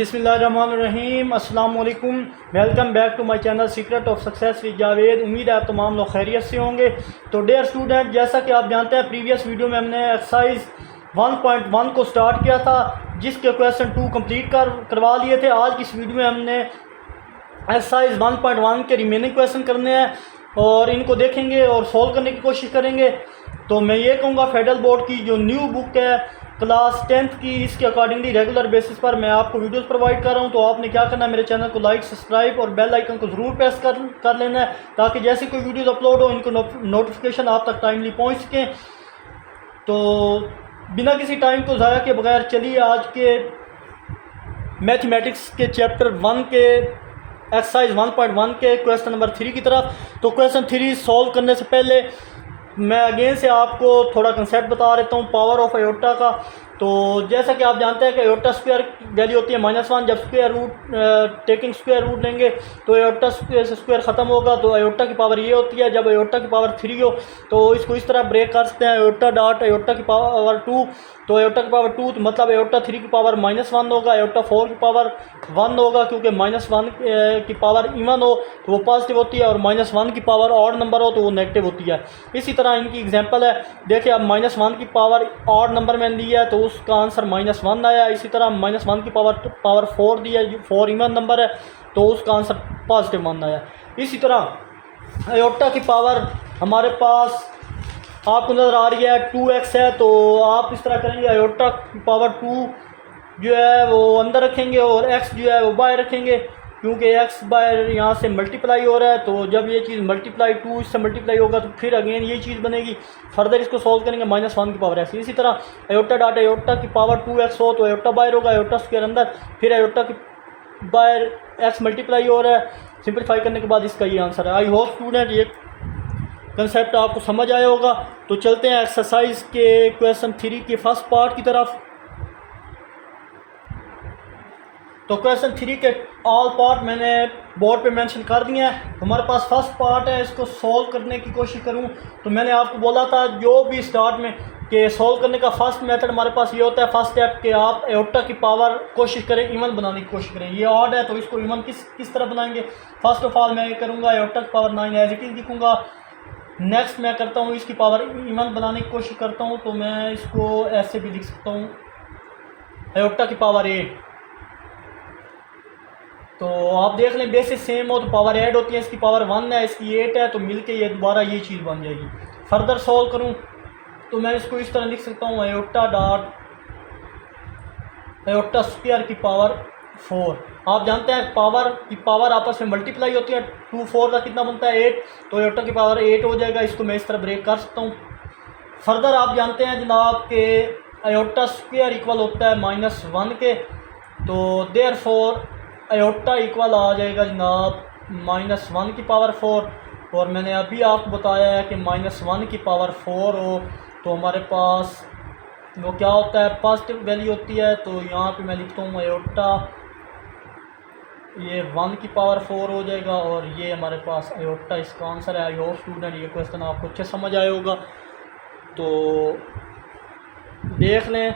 बिस्मिल्लाहिर्रहमानिर्रहीम अस्सलाम वालेकुम। Welcome back to my channel secret of success with Javed. उम्मीद है आप तमाम लोग खैरियत से होंगे। तो डियर स्टूडेंट, जैसा कि आप जानते हैं प्रीवियस वीडियो में हमने एक्सरसाइज 1.1 को स्टार्ट किया था, जिसके क्वेश्चन 2 कंप्लीट करवा लिए थे। आज की इस वीडियो में हमने एक्सरसाइज 1.1 के रिमेनिंग क्वेश्चन करने हैं और इनको देखेंगे और सॉल्व करने की कोशिश करेंगे। तो मैं ये कहूँगा फेडरल बोर्ड की जो न्यू बुक है क्लास 10th की, इसके अकॉर्डिंगली रेगुलर बेसिस पर मैं आपको वीडियोस प्रोवाइड कर रहा हूँ। तो आपने क्या करना है, मेरे चैनल को लाइक, सब्सक्राइब और बेल आइकन को ज़रूर प्रेस कर लेना है, ताकि जैसे कोई वीडियोस अपलोड हो इनको नोटिफिकेशन आप तक टाइमली पहुँच सकें। तो बिना किसी टाइम को ज़ाया के बगैर चलिए आज के मैथमेटिक्स के चैप्टर 1 के एक्सरसाइज 1.1 के क्वेश्चन नंबर 3 की तरफ। तो क्वेश्चन 3 सॉल्व करने से पहले मैं अगेन से आपको थोड़ा कंसेप्ट बता देता हूँ पावर ऑफ आयोटा का। तो जैसा कि आप जानते हैं कि आयोटा स्क्वायर वैल्यू होती है -1। जब square root taking square root लेंगे तो आयोटा स्क्वायर ख़त्म होगा, तो आयोटा की पावर ये होती है। जब आयोटा की पावर 3 हो तो इसको इस तरह ब्रेक कर सकते हैं, आयोटा डॉट आयोटा की पावर 2। तो आयोटा की पावर 2 तो मतलब आयोटा 3 की पावर -1 होगा, आयोटा 4 की पावर 1 होगा, क्योंकि -1 की पावर इवन हो तो वो पॉजिटिव होती है और -1 की पावर ऑड नंबर हो तो वो नेगेटिव होती है। इसी तरह इनकी एग्जांपल है, देखिए अब -1 की पावर ऑड नंबर में दी है तो उसका आंसर -1 आया। इसी तरह -1 की पावर 4 दी है, 4 इवन नंबर है तो उसका आंसर +1 आया। इसी तरह आयोटा की पावर हमारे पास आपको नज़र आ रही है 2x है, तो आप इस तरह करेंगे, आयोटा की पावर 2 जो है वो अंदर रखेंगे और x जो है वो बाहर रखेंगे, क्योंकि x बाहर यहाँ से मल्टीप्लाई हो रहा है। तो जब ये चीज़ मल्टीप्लाई 2 इससे मल्टीप्लाई होगा तो फिर अगेन ये चीज़ बनेगी। फर्दर इसको सॉल्व करेंगे -1 की पावर x। इसी तरह आयोटा डॉट आयोटा की पावर 2x हो तो आयोटा बाहर होगा, आयोटा स्क्वायर अंदर, फिर आयोटा की बाहर x मल्टीप्लाई हो रहा है। सिंप्लीफाई करने के बाद इसका ये आंसर है। आई होप स्टूडेंट ये कंसेप्ट आपको समझ आया होगा। तो चलते हैं एक्सरसाइज के क्वेश्चन 3 के फर्स्ट पार्ट की तरफ। तो क्वेश्चन 3 के ऑल पार्ट मैंने बोर्ड पे मेंशन कर दिए हैं। हमारे पास फर्स्ट पार्ट है, इसको सॉल्व करने की कोशिश करूं तो मैंने आपको बोला था जो भी स्टार्ट में कि सॉल्व करने का फर्स्ट मेथड हमारे पास ये होता है, फर्स्ट स्टेप कि आप आयोटा की पावर कोशिश करें इवन बनाने की कोशिश करें। ये ऑड है तो इसको इवन किस तरह बनाएंगे। फर्स्ट ऑफ ऑल मैं ये करूँगा, आयोटा की पावर 9 एज इट इज़ लिखूँगा। नेक्स्ट मैं करता हूँ इसकी पावर इवन बनाने की कोशिश करता हूँ, तो मैं इसको ऐसे भी लिख सकता हूँ, आयोटा की पावर 8। तो आप देख लें बेसिस सेम हो तो पावर ऐड होती है, इसकी पावर 1 है, इसकी 8 है, तो मिलके ये दोबारा ये चीज़ बन जाएगी। फर्दर सॉल्व करूँ तो मैं इसको इस तरह लिख सकता हूँ, आयोटा डॉट आयोटा स्क्वायर की पावर 4। आप जानते हैं पावर की पावर आपस में मल्टीप्लाई होती है, 2 4 का कितना बनता है 8, तो आयोटा की पावर 8 हो जाएगा। इसको मैं इस तरह ब्रेक कर सकता हूँ। फर्दर आप जानते हैं जनाब के आयोटा स्क्वायर इक्वल होता है -1 के, तो देयरफॉर आयोटा इक्वल आ जाएगा जनाब -1 की पावर 4। और मैंने अभी आपको बताया है कि -1 की पावर 4 हो तो हमारे पास वो क्या होता है, पॉजिटिव वैल्यू होती है। तो यहाँ पे मैं लिखता हूँ आयोटा, ये 1 की पावर 4 हो जाएगा और ये हमारे पास आयोटा इसका आंसर है। आई होप स्टूडेंट ये क्वेश्चन आपको अच्छे समझ आया होगा। तो देख लें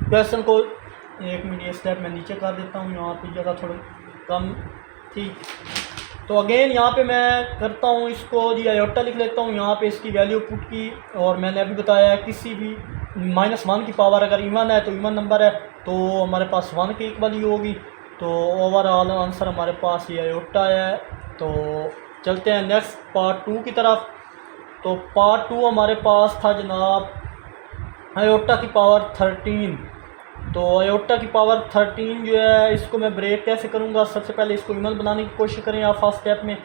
क्वेश्चन को, एक मिनट ये स्टेप मैं नीचे कर देता हूँ, यहाँ पे जगह थोड़ी कम थी। तो अगेन यहाँ पे मैं करता हूँ इसको जी, आयोटा लिख लेता हूँ, यहाँ पे इसकी वैल्यू पुट की। और मैंने अभी बताया है किसी भी -1 की पावर अगर इवन है तो इवन नंबर है तो हमारे पास 1 के इक्वल ही होगी। तो ओवरऑल आंसर हमारे पास ये आयोटा है। तो चलते हैं नेक्स्ट पार्ट 2 की तरफ। तो पार्ट 2 हमारे पास था जनाब आयोटा की पावर 13। तो आयोटा की पावर 13 जो है इसको मैं ब्रेक कैसे करूँगा, सबसे पहले इसको इवन बनाने की कोशिश करें आप फर्स्ट स्टेप में।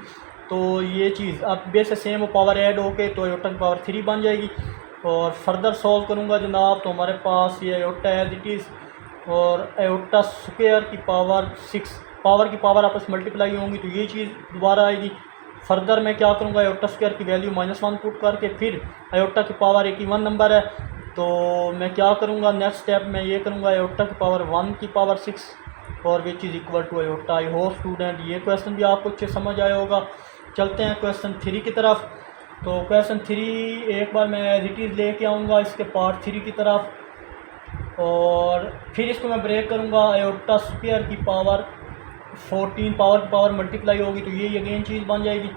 तो ये चीज़ अब बेस सेम हो, पावर ऐड होके तो आयोटा की पावर 3 बन जाएगी। और फर्दर सॉल्व करूँगा जनाब तो हमारे पास ये आयोटा एज इट इज़ और आयोटा स्क्वायर की पावर 6, पावर की पावर आपस मल्टीप्लाई होंगी तो ये चीज़ दोबारा आएगी। फर्दर मैं क्या करूँगा, आयोटा स्क्वायर की वैल्यू -1 पुट करके फिर आयोटा की पावर एक इवन नंबर है तो मैं क्या करूँगा, नेक्स्ट स्टेप में ये करूँगा, आयोटा की पावर 1 की पावर 6 और which is equal to iota. I hope student ये क्वेश्चन भी आपको अच्छे समझ आया होगा। चलते हैं क्वेश्चन 3 की तरफ। तो क्वेश्चन 3 एक बार मैं एज इट इज़ लेके आऊँगा इसके पार्ट 3 की तरफ। और फिर इसको मैं ब्रेक करूँगा, आयोटा स्क्वायर की पावर 14 पावर की पावर मल्टीप्लाई होगी तो ये अगेन चीज़ बन जाएगी।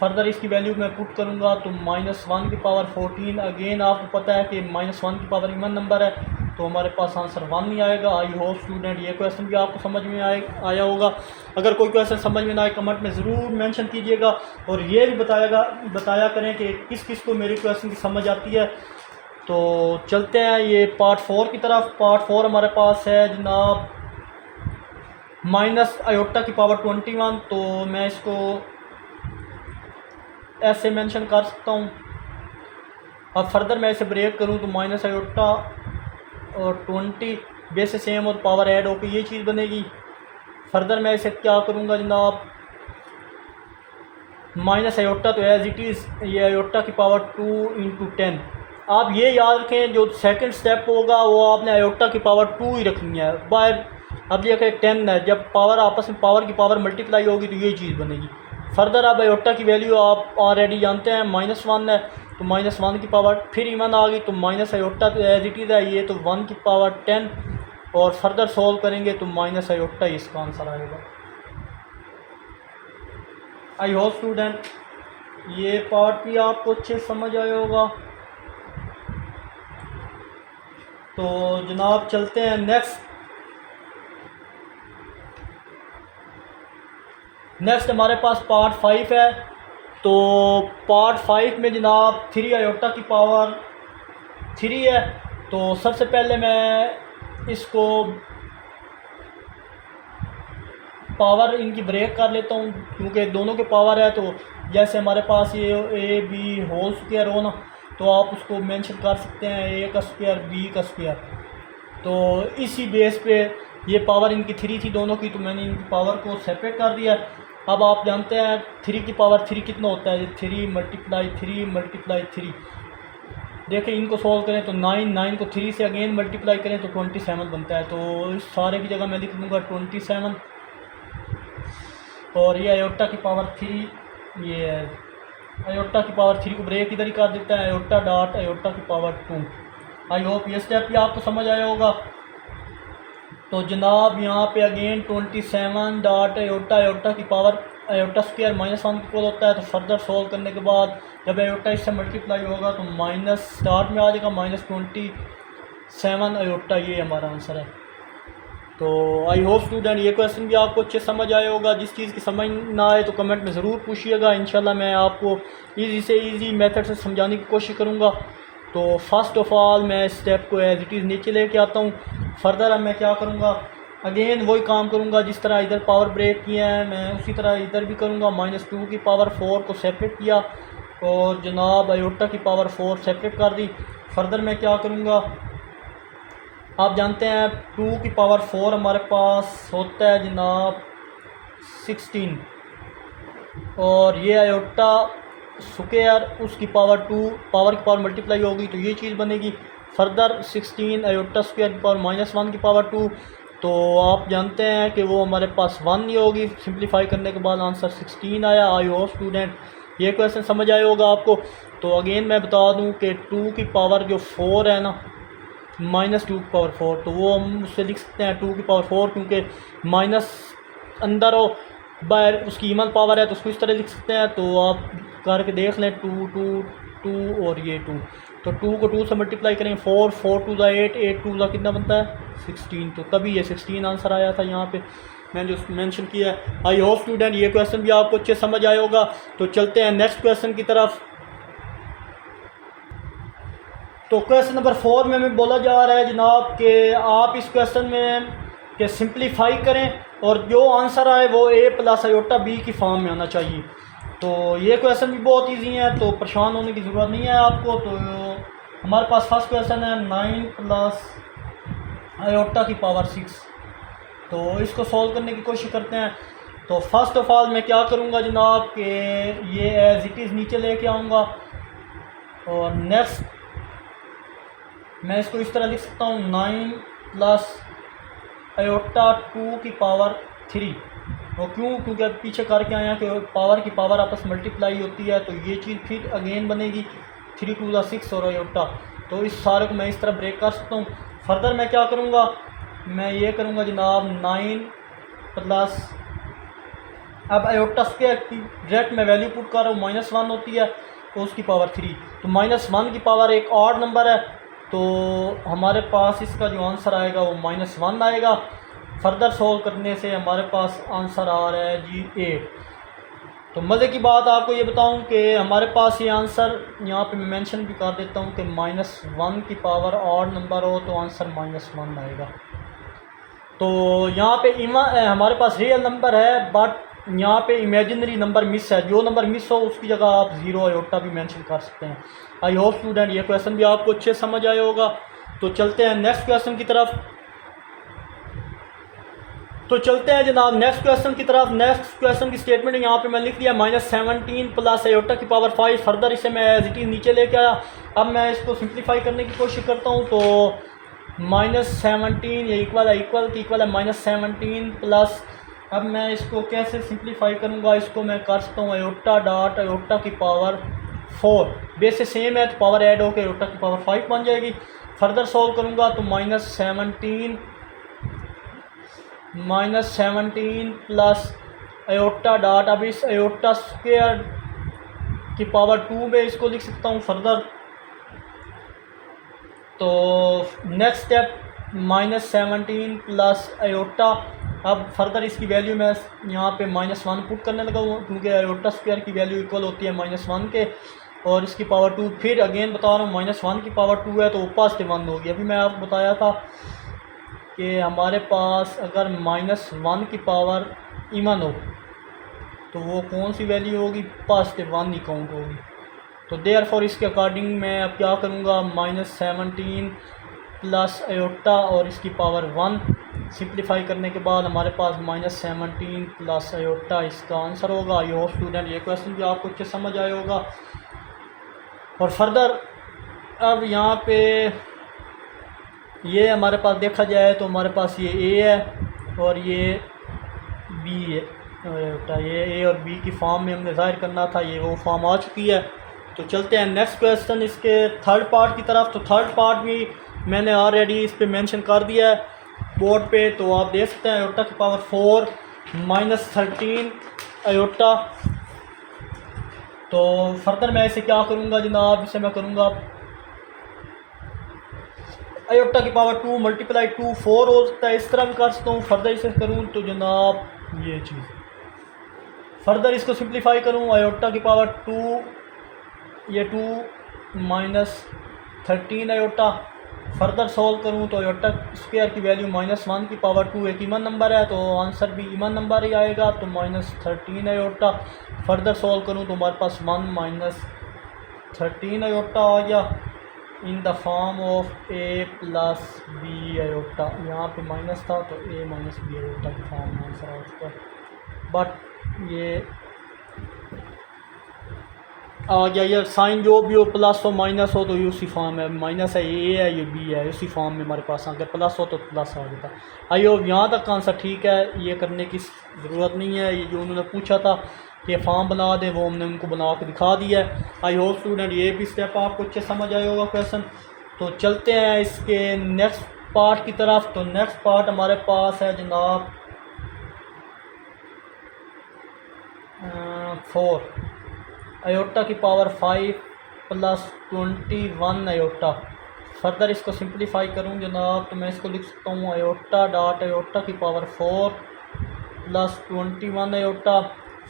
फर्दर इसकी वैल्यू मैं पुट करूँगा तो -1 की पावर 14, अगेन आपको पता है कि -1 की पावर इवन नंबर है तो हमारे पास आंसर 1 नहीं आएगा। आई होप स्टूडेंट ये क्वेश्चन भी आपको समझ में आया होगा। अगर कोई क्वेश्चन समझ में ना आए कमेंट में ज़रूर मेंशन कीजिएगा और ये भी बताया करें कि किस किस को मेरी क्वेश्चन की समझ आती है। तो चलते हैं ये पार्ट 4 की तरफ। पार्ट 4 हमारे पास है जनाब माइनस आयोटा की पावर 21, तो मैं इसको ऐसे मेंशन कर सकता हूँ। अब फर्दर मैं इसे ब्रेक करूँ तो माइनस आयोटा और 20 बेस सेम और पावर ऐड होकर ये चीज़ बनेगी। फर्दर मैं इसे क्या करूँगा जनाब, माइनस आयोटा तो एज इट इज़, ये आयोटा की पावर 2 × 10। आप ये याद रखें जो सेकंड स्टेप होगा वो आपने आयोटा की पावर 2 ही रखनी है। बाहर अब ये 10 है, जब पावर आपस में पावर की पावर मल्टीप्लाई होगी तो ये चीज़ बनेगी। फर्दर अब आयोटा की वैल्यू आप ऑलरेडी जानते हैं -1 है तो -1 की पावर फिर इवन आ गई तो माइनस आयोटा तो एज इट इज़ है, ये तो 1 की पावर 10 और फर्दर सॉल्व करेंगे तो माइनस आयोटा ही इसका आंसर आएगा। आई होप स्टूडेंट ये पार्ट भी आपको अच्छे समझ आया होगा। तो जनाब चलते हैं नेक्स्ट हमारे पास पार्ट 5 है। तो पार्ट 5 में जनाब 3 आयोटा की पावर 3 है। तो सबसे पहले मैं इसको पावर इनकी ब्रेक कर लेता हूँ क्योंकि दोनों के पावर है। तो जैसे हमारे पास ये ए बी होल स्क्वायर हो ना, तो आप उसको मेंशन कर सकते हैं ए का स्क्वायर बी का स्क्वायर। तो इसी बेस पे ये पावर इनकी 3 थी दोनों की, तो मैंने इनकी पावर को सेपरेट कर दिया। अब आप जानते हैं 3 की पावर 3 कितना होता है, 3 × 3 देखिए इनको सॉल्व करें तो 9 को 3 से अगेन मल्टीप्लाई करें तो 27 बनता है। तो इस सारे की जगह मैं लिख दूँगा 27 और ये आयोटा की पावर 3, ये आयोटा की पावर 3 को ब्रेक इधर ही कर देता है, आयोटा डॉट आयोटा की पावर 2। आई होप ये स्टेप भी आपको समझ आया होगा। तो जनाब यहाँ पे अगेन 27 डॉट आयोटा की पावर आयोटा स्क्वायर -1 की इक्वल होता है। तो फर्दर सॉल्व करने के बाद जब आयोटा इससे मल्टीप्लाई होगा तो माइनस स्टार्ट में आ जाएगा -27 आयोटा, ये हमारा आंसर है। तो आई होप स्टूडेंट ये क्वेश्चन भी आपको अच्छे समझ आया होगा। जिस चीज़ की समझ ना आए तो कमेंट में ज़रूर पूछिएगा, इंशाल्लाह मैं आपको ईजी से ईजी मेथड से समझाने की कोशिश करूँगा। तो फर्स्ट ऑफ़ ऑल मैं स्टेप को एज इट इज़ नीचे लेके आता हूँ। फर्दर अब मैं क्या करूँगा, अगेन वही काम करूँगा जिस तरह इधर पावर ब्रेक किया है मैं उसी तरह इधर भी करूँगा। -2 की पावर 4 को सेपरेट किया और जनाब आयोटा की पावर 4 सेपरेट कर दी। फर्दर मैं क्या करूँगा, आप जानते हैं 2 की पावर 4 हमारे पास होता है जनाब 16 और ये आयोटा स्क्वायर उसकी पावर 2 पावर की पावर मल्टीप्लाई होगी तो ये चीज़ बनेगी। फर्दर 16 आयोटा स्क्वायर की पावर -1 की पावर 2, तो आप जानते हैं कि वो हमारे पास 1 ही होगी। सिंप्लीफाई करने के बाद आंसर 16 आया। आई होप स्टूडेंट ये क्वेश्चन समझ आया होगा आपको। तो अगेन मैं बता दूं कि 2 की पावर जो 4 है ना, -2 की पावर 4, तो वो हम उससे लिख सकते हैं 2 की पावर 4 क्योंकि माइनस अंदर हो बाहर उसकी इवन पावर है तो उसको इस तरह लिख सकते हैं। तो आप करके देख लें 2 2 2 और ये 2, तो 2 को 2 से मल्टीप्लाई करें 4 4 2 8 8 2 कितना बनता है 16, तो तभी ये 16 आंसर आया था यहाँ पे मैंने जो मेंशन किया है। आई होप स्टूडेंट ये क्वेश्चन भी आपको अच्छे समझ आया होगा। तो चलते हैं नेक्स्ट क्वेश्चन की तरफ। तो क्वेश्चन नंबर 4 में हमें बोला जा रहा है जनाब कि आप इस क्वेश्चन में कि सिंप्लीफाई करें और जो आंसर आए वो a + आयोटा b की फॉर्म में आना चाहिए। तो ये क्वेश्चन भी बहुत इजी है तो परेशान होने की ज़रूरत नहीं है आपको। तो हमारे पास फर्स्ट क्वेश्चन है 9 + आयोटा की पावर 6। तो इसको सॉल्व करने की कोशिश करते हैं। तो फर्स्ट ऑफ ऑल मैं क्या करूँगा जनाब कि ये एज इट इज़ नीचे लेके आऊँगा और नेक्स्ट मैं इसको इस तरह लिख सकता हूँ 9 + आयोटा 2 की पावर 3। और क्यों, क्योंकि अब पीछे करके आया कि पावर की पावर आपस मल्टीप्लाई होती है तो ये चीज़ फिर अगेन बनेगी 3 × 2 = 6 और आयोटा। तो इस सारे को मैं इस तरह ब्रेक कर सकता हूँ। फर्दर मैं क्या करूँगा, मैं ये करूँगा जनाब 9 प्लस, अब आयोटा स्क्वायर की डायरेक्ट मैं वैल्यू पुट कर रहा हूँ, -1 होती है तो उसकी पावर 3, तो -1 की पावर एक ऑड नंबर है, तो हमारे पास इसका जो आंसर आएगा वो -1 आएगा। फर्दर सॉल्व करने से हमारे पास आंसर आ रहा है जी 8। तो मज़े की बात आपको ये बताऊं कि हमारे पास ये आंसर यहाँ पे मैं मेंशन भी कर देता हूँ कि -1 की पावर ऑड नंबर हो तो आंसर -1 आएगा। तो यहाँ पे हमारे पास रियल नंबर है, बट यहाँ पे इमेजिनरी नंबर मिस है, जो नंबर मिस हो उसकी जगह आप 0 आयोटा भी मेंशन कर सकते हैं। आई होप स्टूडेंट ये क्वेश्चन भी आपको अच्छे समझ आया होगा। तो चलते हैं नेक्स्ट क्वेश्चन की तरफ। तो चलते हैं जनाब नेक्स्ट क्वेश्चन की तरफ। नेक्स्ट क्वेश्चन की स्टेटमेंट यहाँ पे मैं लिख दिया -17 प्लस आयोटा की पावर 5। फर्दर इसे मैं एज इट इज़ नीचे लेके आया। अब मैं इसको सिंप्लीफाई करने की कोशिश करता हूँ। तो -17 ये इक्वल है -17 प्लस, अब मैं इसको कैसे सिंप्लीफाई करूँगा, इसको मैं कर सकता हूँ आयोटा डॉट आयोटा की पावर 4, बेस से सेम है तो पावर ऐड होकर आयोटा की पावर 5 बन जाएगी। फर्दर सॉल्व करूँगा तो -17 प्लस आयोटा डॉट, अब इस आयोटा स्क्वायर की पावर 2 में इसको लिख सकता हूँ फर्दर। तो नेक्स्ट स्टेप -17 प्लस आयोटा, अब फर्दर इसकी वैल्यू मैं यहाँ पे -1 पुट करने लगा हूँ क्योंकि आयोटा स्क्वायर की वैल्यू इक्वल होती है -1 के, और इसकी पावर 2, फिर अगेन बता रहा हूँ -1 की पावर 2 है तो +1 होगी। अभी मैं आपको बताया था कि हमारे पास अगर -1 की पावर इवन हो तो वो कौन सी वैल्यू होगी, +1 ही काउंट होगी। तो देयरफॉर इसके अकॉर्डिंग मैं अब क्या करूँगा, -17 प्लस आयोटा और इसकी पावर 1 सिंप्लीफाई करने के बाद हमारे पास -17 प्लस आयोटा इसका आंसर होगा। आई होप स्टूडेंट ये क्वेश्चन भी आपको अच्छे समझ आया होगा। और फर्दर अब यहाँ पे ये हमारे पास देखा जाए तो हमारे पास ये ए है और ये बी है, ये ए और बी की फॉर्म में हमने ज़ाहिर करना था, ये वो फॉर्म आ चुकी है। तो चलते हैं नेक्स्ट क्वेश्चन इसके थर्ड पार्ट की तरफ। तो थर्ड पार्ट भी मैंने ऑलरेडी इस पे मेंशन कर दिया है बोर्ड पे, तो आप देख सकते हैं आयोटा की पावर 4 -13 आयोटा। तो फर्दर मैं इसे क्या करूँगा जनाब, इसे मैं करूँगा आयोटा की पावर 2 मल्टीप्लाई 2 4 हो सकता है, इस तरह भी कर सकता हूँ। फर्दर इसे करूँ तो जनाब ये चीज़, फर्दर इसको सिंप्लीफाई करूँ आयोटा की पावर 2, ये 2 -13 आयोटा। फर्दर सॉल्व करूँ तो आयोटा स्क्वायर की वैल्यू -1 की पावर 2 एक इवन नंबर है तो आंसर भी इवन नंबर ही आएगा, तो -13 आयोटा। फर्दर सॉल्व करूँ तो हमारे पास 1 -13 आयोटा आ गया in the form of a plus b iota. यहाँ पे माइनस था तो a माइनस बी आयोटा की फॉर्म में आंसर आ चुका है, बट ये आ गया यार, साइन जो भी हो प्लस हो माइनस हो तो ये उसी फॉर्म है, माइनस है ये a है ये b है, उसी फॉर्म में हमारे पास अगर प्लस हो तो प्लस आ जाता। आई होप यहाँ तक का आंसर ठीक है, ये करने की ज़रूरत नहीं है। ये जो उन्होंने पूछा था कि फॉर्म बना दें वो हमने उनको बना के दिखा दिया है। आई होप स्टूडेंट ये भी स्टेप आपको अच्छे समझ आया होगा क्वेश्चन। तो चलते हैं इसके नेक्स्ट पार्ट की तरफ। तो नेक्स्ट पार्ट हमारे पास है जनाब 4 आयोटा की पावर 5 प्लस 21 आयोटा। फर्दर इसको सिंप्लीफाई करूँ जनाब तो मैं इसको लिख सकता हूँ आयोटा डॉट आयोटा की power 4 plus 21 iota.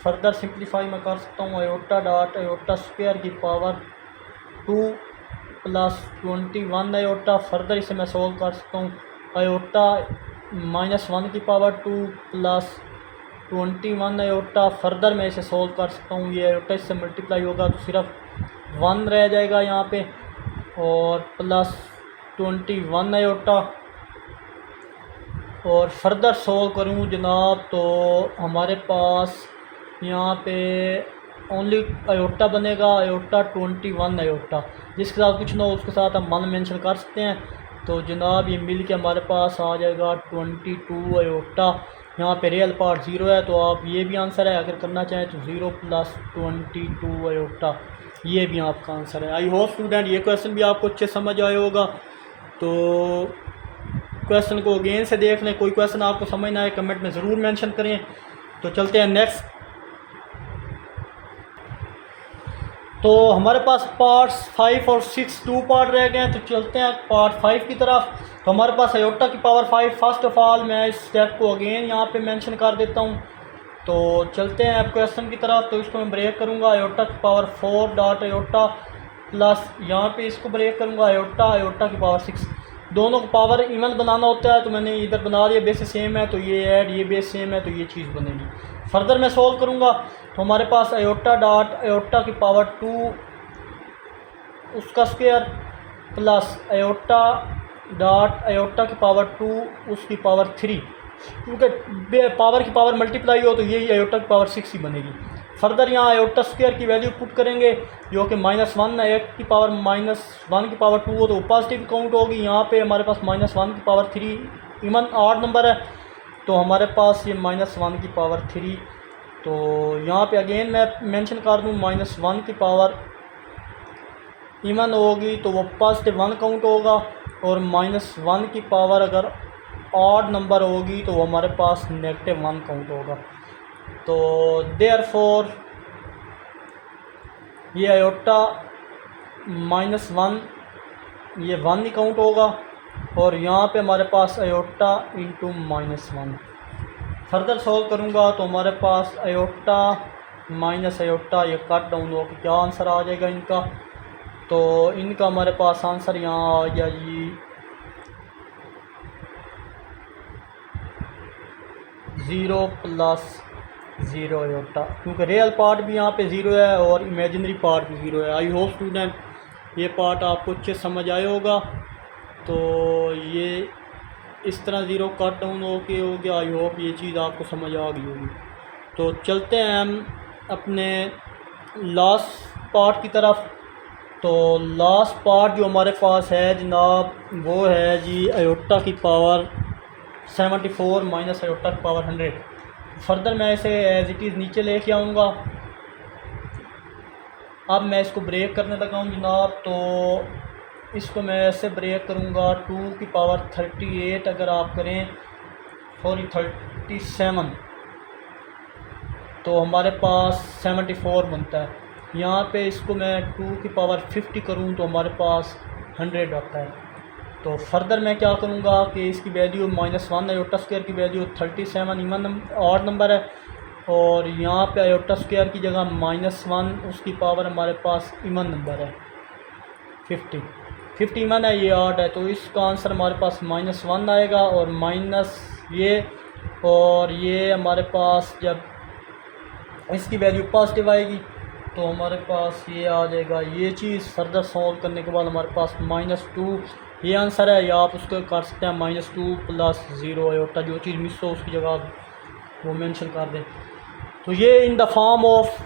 Further simplify मैं कर सकता हूँ आयोटा डॉट आयोटा स्क्वायर की पावर 2 प्लस 21 आयोटा। फर्दर इसे मैं सोल्व कर सकता हूँ आयोटा -1 की पावर 2 प्लस 21 आयोटा। फर्दर मैं इसे सोल्व कर सकता हूँ, ये आयोटा इससे मल्टीप्लाई होगा तो सिर्फ 1 रह जाएगा यहाँ पे, और प्लस 21 आयोटा। और फर्दर सोल्व करूँ जनाब तो हमारे पास यहाँ पे ओनली आयोटा बनेगा, आयोटा 21 आयोटा, जिसके साथ कुछ ना हो उसके साथ हम 1 मेंशन कर सकते हैं। तो जनाब ये मिल के हमारे पास आ जाएगा 22 आयोटा। यहाँ पे रियल पार्ट 0 है तो आप ये भी आंसर है, अगर करना चाहें तो 0 प्लस 22 आयोटा, ये भी आपका आंसर है। आई होप स्टूडेंट ये क्वेश्चन भी आपको अच्छे समझ आया होगा। तो क्वेश्चन को अगेन से देख लें। कोई क्वेश्चन आपको समझ ना आए कमेंट में ज़रूर मेंशन करें। तो चलते हैं नेक्स्ट। तो हमारे पास पार्ट्स 5 और 6 2 पार्ट रह गए हैं। तो चलते हैं पार्ट 5 की तरफ। तो हमारे पास आयोटा की पावर 5। फर्स्ट ऑफ ऑल मैं इस स्टेप को अगेन यहाँ पे मेंशन कर देता हूँ। तो चलते हैं अब क्वेश्चन की तरफ। तो इसको मैं ब्रेक करूँगा आयोटा की पावर 4 डॉट आयोटा प्लस यहाँ पे इसको ब्रेक करूँगा आयोटा की पावर 6। दोनों को पावर इवन बनाना होता है, तो मैंने इधर बना दिया। बेस सेम है तो ये ऐड, ये बेस सेम है तो ये चीज़ बनेगी। फर्दर मैं सोल्व करूँगा तो हमारे पास आयोटा डॉट आयोटा की पावर 2 उसका square plus iota dot iota की पावर 2 उसकी पावर 3, क्योंकि पावर की पावर मल्टीप्लाई हो तो यही आयोटा की पावर 6 ही बनेगी। फर्दर यहाँ आयोटा स्क्वायर की वैल्यू पुट करेंगे जो कि -1 एक की पावर -1 की पावर 2 हो तो पॉजिटिव काउंट होगी। यहाँ पे हमारे पास -1 की पावर 3 इवन ऑड नंबर है तो हमारे पास ये -1 की पावर 3। तो यहाँ पे अगेन मैं मेंशन कर दूँ -1 की पावर इवन होगी तो वो +1 काउंट होगा, और -1 की पावर अगर ऑड नंबर होगी तो वो हमारे पास -1 काउंट होगा। तो देयरफॉर ये आयोटा -1 ये 1 ही काउंट होगा, और यहाँ पे हमारे पास आयोटा इंटू -1। फर्दर सॉल्व करूँगा तो हमारे पास आयोटा माइनस आयोटा ये कट डाउन हो के क्या आंसर आ जाएगा इनका। तो इनका हमारे पास आंसर यहाँ आ गया जी 0 + 0 आयोटा, क्योंकि रियल पार्ट भी यहाँ पे 0 है और इमेजिनरी पार्ट भी 0 है। आई होप स्टूडेंट ये पार्ट आपको अच्छे समझ आया होगा। तो ये इस तरह 0 कट डाउन हो गया। आई होप ये चीज़ आपको समझ आ गई होगी। तो चलते हैं हम अपने लास्ट पार्ट की तरफ। तो लास्ट पार्ट जो हमारे पास है जनाब वो है जी आयोटा की पावर 74 माइनस आयोटा की पावर 100। फर्दर मैं इसे एज इट इज़ नीचे लेके आऊँगा। अब मैं इसको ब्रेक करने लगा हूँ जनाब। तो इसको मैं ऐसे ब्रेक करूँगा 2 की पावर 38 अगर आप करें, सॉरी 37, तो हमारे पास 74 बनता है। यहाँ पे इसको मैं 2 की पावर 50 करूँ तो हमारे पास 100 आता है। तो फर्दर मैं क्या करूँगा कि इसकी वैल्यू -1 आयोटा स्क्वायर की वैल्यू 37 इवन ऑड नंबर है, और यहाँ पे आयोटा स्क्वायर की जगह -1 उसकी पावर हमारे पास इवन नंबर है 50 इवन है, ये ऑड है। तो इसका आंसर हमारे पास -1 आएगा और माइनस ये, और ये हमारे पास जब इसकी वैल्यू पॉजिटिव आएगी तो हमारे पास ये आ जाएगा ये चीज़। फर्दर सॉल्व करने के बाद हमारे पास -2 ये आंसर है, या आप उसको कर सकते हैं -2 + 0 आयोटा, जो चीज़ मिस हो उसकी जगह वो मेंशन कर दें। तो ये इन the form of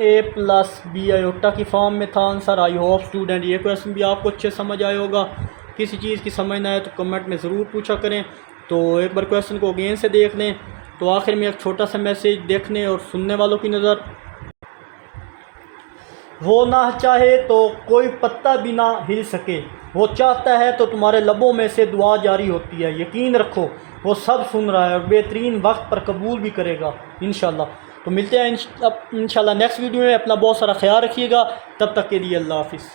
A + B iota की फॉर्म में था आंसर। आई होप स्टूडेंट ये क्वेश्चन भी आपको अच्छे समझ आया होगा। किसी चीज़ की समझ ना आए तो कमेंट में ज़रूर पूछा करें। तो एक बार क्वेश्चन को अगेन से देख लें। तो आखिर में एक छोटा सा मैसेज देखने और सुनने वालों की नज़र। वो ना चाहे तो कोई पत्ता भी ना हिल सके, वो चाहता है तो तुम्हारे लबों में से दुआ जारी होती है। यकीन रखो वो सब सुन रहा है और बेहतरीन वक्त पर कबूल भी करेगा इंशाल्लाह। तो मिलते हैं इंशाल्लाह नेक्स्ट वीडियो में। अपना बहुत सारा ख्याल रखिएगा। तब तक के लिए अल्लाह हाफिज़।